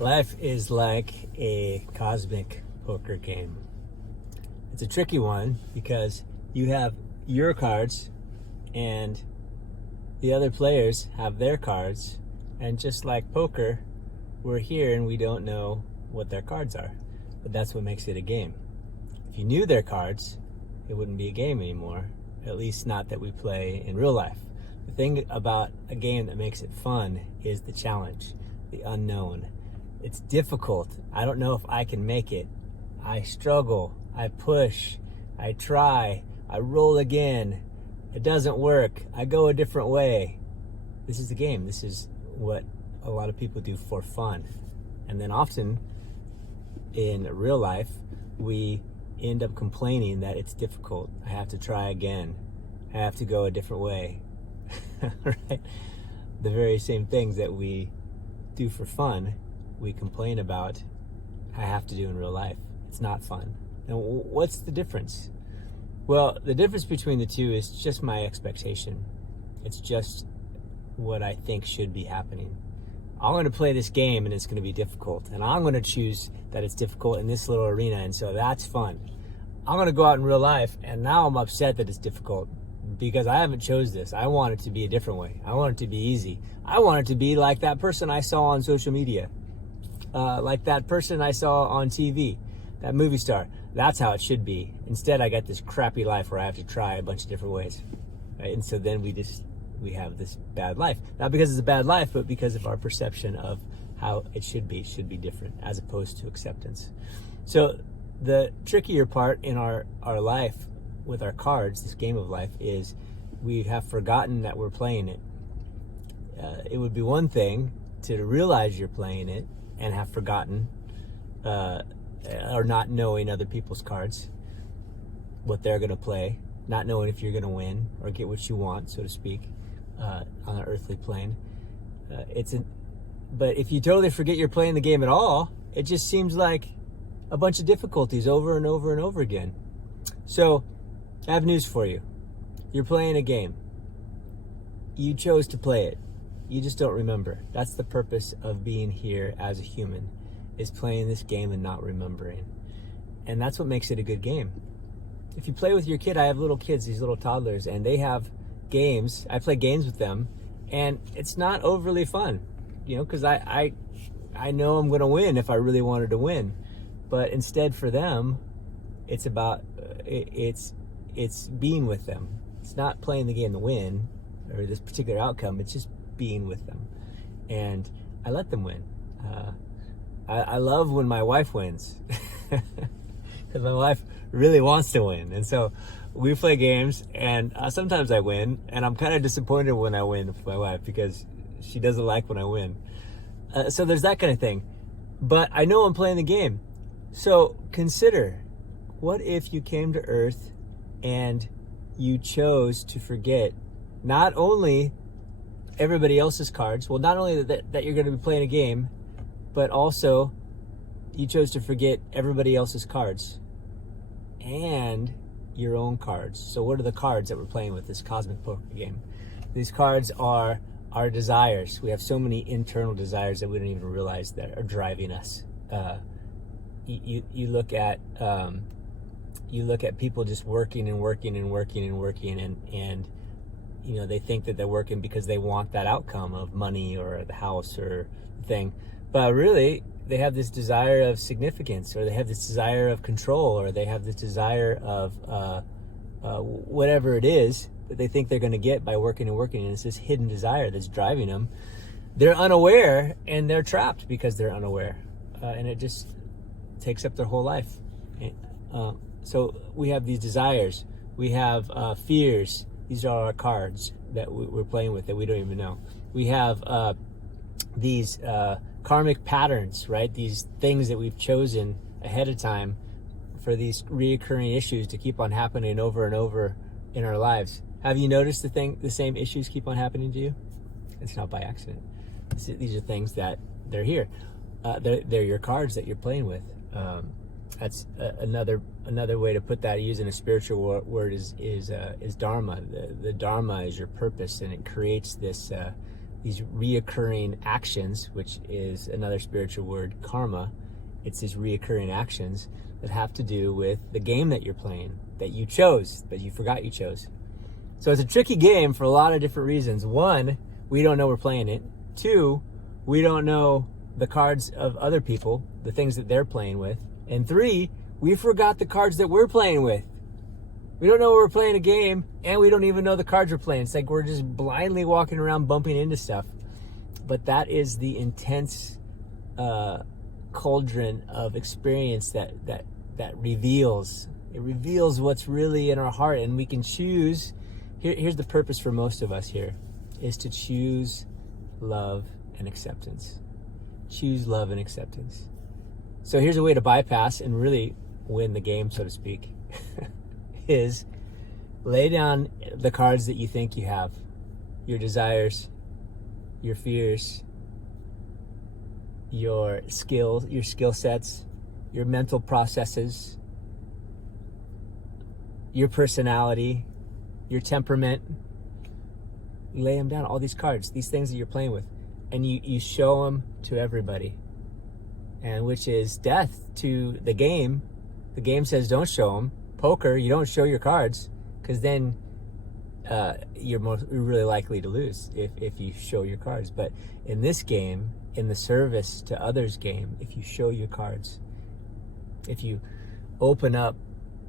Life is like a cosmic poker game. It's a tricky one because you have your cards and the other players have their cards, and just like poker, we're here and we don't know what their cards are. But that's what makes it a game. If you knew their cards, it wouldn't be a game anymore, at least not that we play in real life. The thing about a game that makes it fun is the challenge, the unknown. It's difficult. I don't know if I can make it. I struggle. I push. I try. I roll again. It doesn't work. I go a different way. This is the game. This is what a lot of people do for fun. And then often in real life, we end up complaining that it's difficult. I have to try again. I have to go a different way. Right? The very same things that we do for fun, we complain about, I have to do in real life. It's not fun. And what's the difference? Well, the difference between the two is just my expectation. It's just what I think should be happening. I'm going to play this game and it's going to be difficult. And I'm going to choose that it's difficult in this little arena, and so that's fun. I'm going to go out in real life and now I'm upset that it's difficult because I haven't chose this. I want it to be a different way. I want it to be easy. I want it to be like that person I saw on social media, like that person I saw on TV, that movie star. That's how it should be. Instead, I got this crappy life where I have to try a bunch of different ways. Right? And so then we have this bad life. Not because it's a bad life, but because of our perception of how it should be different as opposed to acceptance. So the trickier part in our life with our cards, this game of life, is we have forgotten that we're playing it. It would be one thing to realize you're playing it and have forgotten or not knowing other people's cards, what they're going to play, not knowing if you're going to win or get what you want, so to speak, on an earthly plane. But if you totally forget you're playing the game at all, it just seems like a bunch of difficulties over and over and over again. So I have news for you. You're playing a game. You chose to play it. You just don't remember. That's the purpose of being here as a human, is playing this game and not remembering. And that's what makes it a good game. If you play with your kid, I have little kids, these little toddlers, and they have games. I play games with them, and it's not overly fun, because I know I'm going to win if I really wanted to win. But instead for them, it's about, it's being with them. It's not playing the game to win or this particular outcome. It's just being with them. And I let them win. I love when my wife wins because my wife really wants to win. And so we play games, and sometimes I win, and I'm kind of disappointed when I win with my wife because she doesn't like when I win. So there's that kind of thing. But I know I'm playing the game. So consider, what if you came to Earth and you chose to forget not only everybody else's cards, well, not only that you're going to be playing a game, but also you chose to forget everybody else's cards and your own cards. So what are the cards that we're playing with this cosmic poker game? These cards are our desires. We have so many internal desires that we don't even realize that are driving us. You look at people just working and working and working and working, and they think that they're working because they want that outcome of money or the house or the thing, but really they have this desire of significance, or they have this desire of control, or they have this desire of whatever it is that they think they're going to get by working and working, and it's this hidden desire that's driving them. They're unaware, and they're trapped because they're unaware, and it just takes up their whole life. So we have these desires, we have fears. These are our cards that we're playing with that we don't even know. We have these karmic patterns, right? These things that we've chosen ahead of time for these reoccurring issues to keep on happening over and over in our lives. Have you noticed the same issues keep on happening to you? It's not by accident. These are things that they're here. They're your cards that you're playing with. That's another way to put that, using a spiritual word, is dharma. The dharma is your purpose, and it creates this these reoccurring actions, which is another spiritual word, karma. It's these reoccurring actions that have to do with the game that you're playing, that you chose, but you forgot you chose. So it's a tricky game for a lot of different reasons. One, we don't know we're playing it. Two, we don't know the cards of other people, the things that they're playing with. And three, we forgot the cards that we're playing with. We don't know we're playing a game, and we don't even know the cards we're playing. It's like we're just blindly walking around bumping into stuff. But that is the intense cauldron of experience that reveals. It reveals what's really in our heart, and we can choose. Here's the purpose for most of us here, is to choose love and acceptance. Choose love and acceptance. So here's a way to bypass and really win the game, so to speak, is lay down the cards that you think you have, your desires, your fears, your skills, your skill sets, your mental processes, your personality, your temperament. You lay them down, all these cards, these things that you're playing with, and you show them to everybody, and which is death to the game. The game says don't show them. Poker, you don't show your cards, because then you're really likely to lose if you show your cards. But in this game, in the service to others game, if you show your cards, if you open up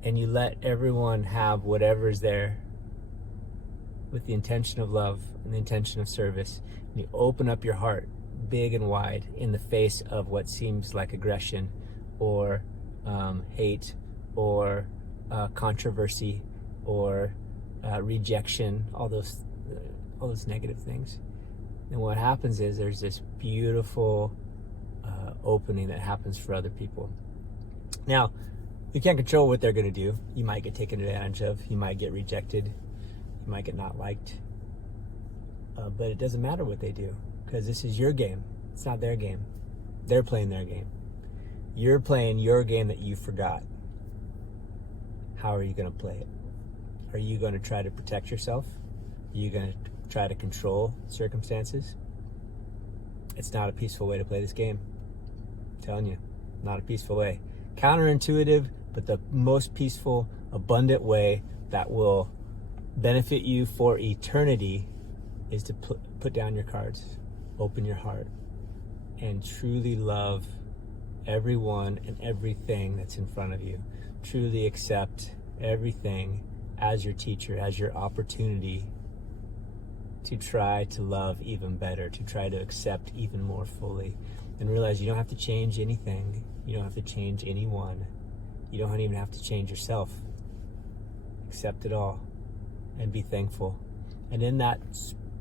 and you let everyone have whatever's there with the intention of love and the intention of service, and you open up your heart big and wide in the face of what seems like aggression or hate or controversy or rejection, all those negative things. And what happens is there's this beautiful opening that happens for other people. Now, you can't control what they're going to do. You might get taken advantage of. You might get rejected. You might get not liked. But it doesn't matter what they do, because this is your game. It's not their game. They're playing their game. You're playing your game that you forgot. How are you going to play it? Are you going to try to protect yourself? Are you going to try to control circumstances? It's not a peaceful way to play this game. I'm telling you, not a peaceful way. Counterintuitive, but the most peaceful, abundant way that will benefit you for eternity is to put down your cards, open your heart, and truly love everyone and everything that's in front of you. Truly accept everything as your teacher, as your opportunity to try to love even better, to try to accept even more fully, and realize you don't have to change anything. You don't have to change anyone. You don't even have to change yourself. Accept it all and be thankful. And in that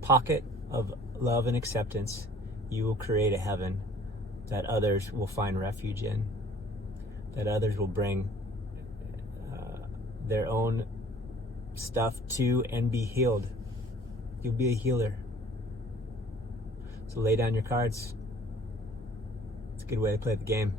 pocket of love and acceptance, you will create a heaven that others will find refuge in, that others will bring their own stuff to and be healed. You'll be a healer. So lay down your cards. It's a good way to play the game.